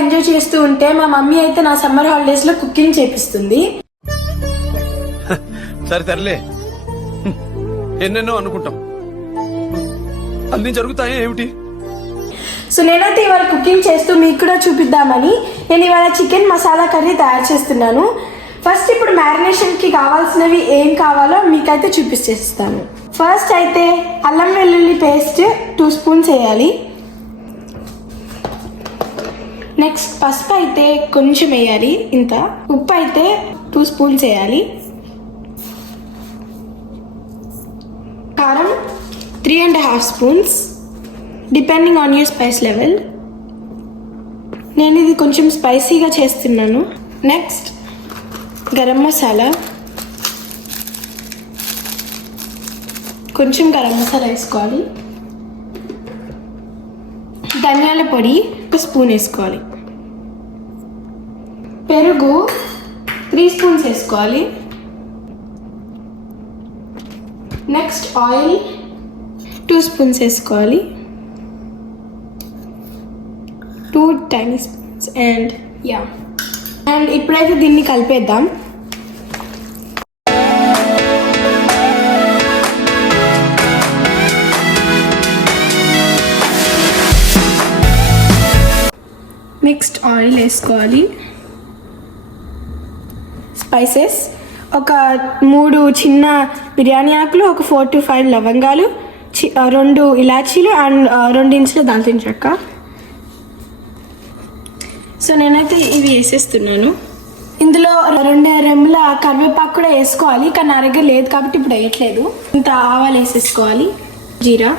ఎంజాయ్ చేస్తూ ఉంటే మా మమ్మీ అయితే నా సమ్మర్ హాలిడేస్ లో కుకింగ్ చేపిస్తుంది. సరే తరలే, ఎన్నెన్నో అనుకుంటాం, అన్ని జరుగుతాయి ఏమిటి? సో నేనైతే ఇవాళ కుకింగ్ చేస్తూ మీకు కూడా చూపిద్దామని నేను ఇవాళ చికెన్ మసాలా కర్రీ తయారు చేస్తున్నాను. ఫస్ట్ ఇప్పుడు మ్యారినేషన్కి కావాల్సినవి ఏం కావాలో మీకైతే చూపించేస్తాను. ఫస్ట్ అయితే అల్లం వెల్లుల్లి పేస్ట్ 2 స్పూన్స్ వేయాలి. నెక్స్ట్ పసుపు అయితే కొంచెం వేయాలి, ఇంత. ఉప్పు అయితే 2 స్పూన్స్ వేయాలి. కారం 3.5 spoons depending on your spice level. నేను ఇది కొంచెం స్పైసీగా చేస్తున్నాను. నెక్స్ట్ గరం మసాలా, కొంచెం గరం మసాలా వేసుకోవాలి. ధనియాల పొడి 1 స్పూన్ వేసుకోవాలి. పెరుగు 3 స్పూన్స్ వేసుకోవాలి. నెక్స్ట్ ఆయిల్ 2 స్పూన్స్ వేసుకోవాలి. 2 టైనీ స్పూన్స్ అండ్ ఇప్పుడైతే దీన్ని కలిపేద్దాం. నెక్స్ట్ ఆయిల్ వేసుకోవాలి. స్పైసెస్ ఒక 3 చిన్న బిర్యానీ ఆకులు, ఒక 4 to 5 లవంగాలు, 2 ఇలాచీలు అండ్ 2 ఇంచుల దాల్చిన చెక్క. సో నేనైతే ఇవి వేసేస్తున్నాను. ఇందులో 2 రెమ్మల కరివేపాకు కూడా వేసుకోవాలి, కానీ నా దగ్గర లేదు కాబట్టి ఇప్పుడు వేయట్లేదు. ఇంత ఆవాలు వేసేసుకోవాలి, జీరా.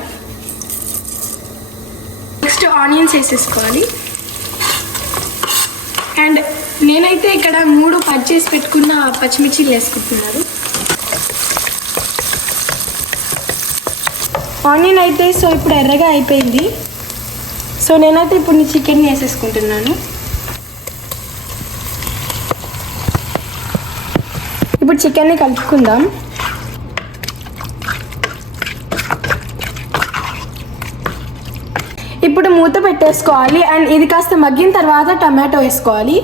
నెక్స్ట్ ఆనియన్స్ వేసేసుకోవాలి. అండ్ నేనైతే ఇక్కడ 3 కట్ చేసి పెట్టుకున్న పచ్చిమిర్చిలు వేసుకుంటున్నాను. ఆనియన్ అయితే సో ఇప్పుడు ఎర్రగా అయిపోయింది. సో నేనైతే ఇప్పుడు చికెన్ వేసేసుకుంటున్నాను. ఇప్పుడు చికెన్ని కలుపుకుందాం. ఇప్పుడు మూత పెట్టేసుకోవాలి. అండ్ ఇది కాస్త మగ్గిన తర్వాత టమాటో వేసుకోవాలి.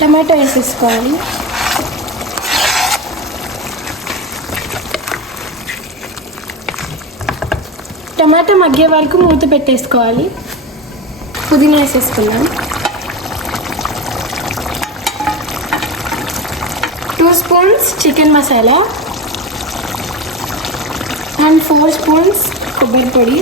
టమాటో వేసేసుకోవాలి. టమాటో మగ్గే వరకు మూత పెట్టేసుకోవాలి. పుదీనా వేసేసుకుందాం. 2 స్పూన్స్ చికెన్ మసాలా అండ్ 4 స్పూన్స్ కొబ్బరి పొడి.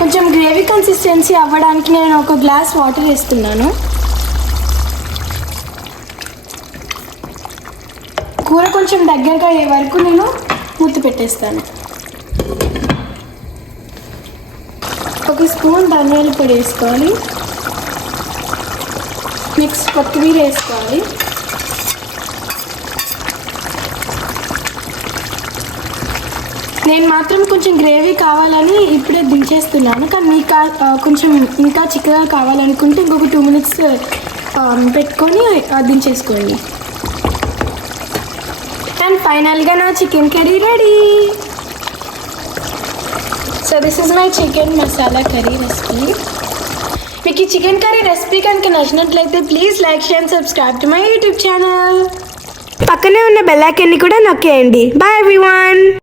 కొంచెం గ్రేవీ కన్సిస్టెన్సీ అవ్వడానికి నేను 1 గ్లాస్ వాటర్ వేస్తున్నాను. కూర కొంచెం దగ్గరగా అయ్యే వరకు నేను మూత పెట్టేస్తాను. 1 స్పూన్ ధనియాల పొడి వేసుకోవాలి. నెక్స్ట్ కొత్తిమీర వేసుకోవాలి. నేను మాత్రం కొంచెం గ్రేవీ కావాలని ఇప్పుడే దించేస్తున్నాను, కానీ మీకు కొంచెం ఇంకా చిక్కగా కావాలనుకుంటే ఇంకొక 2 minutes పెట్టుకొని దించేసుకోండి. అండ్ ఫైనల్గా నా chicken curry ready. So this is my chicken masala curry recipe. మీకు ఈ చికెన్ కర్రీ రెసిపీ కనుక నచ్చినట్లయితే please like, share and subscribe to my YouTube channel. పక్కనే ఉన్న బెల్ ఐకాన్ని కూడా నొక్కేయండి. Bye everyone.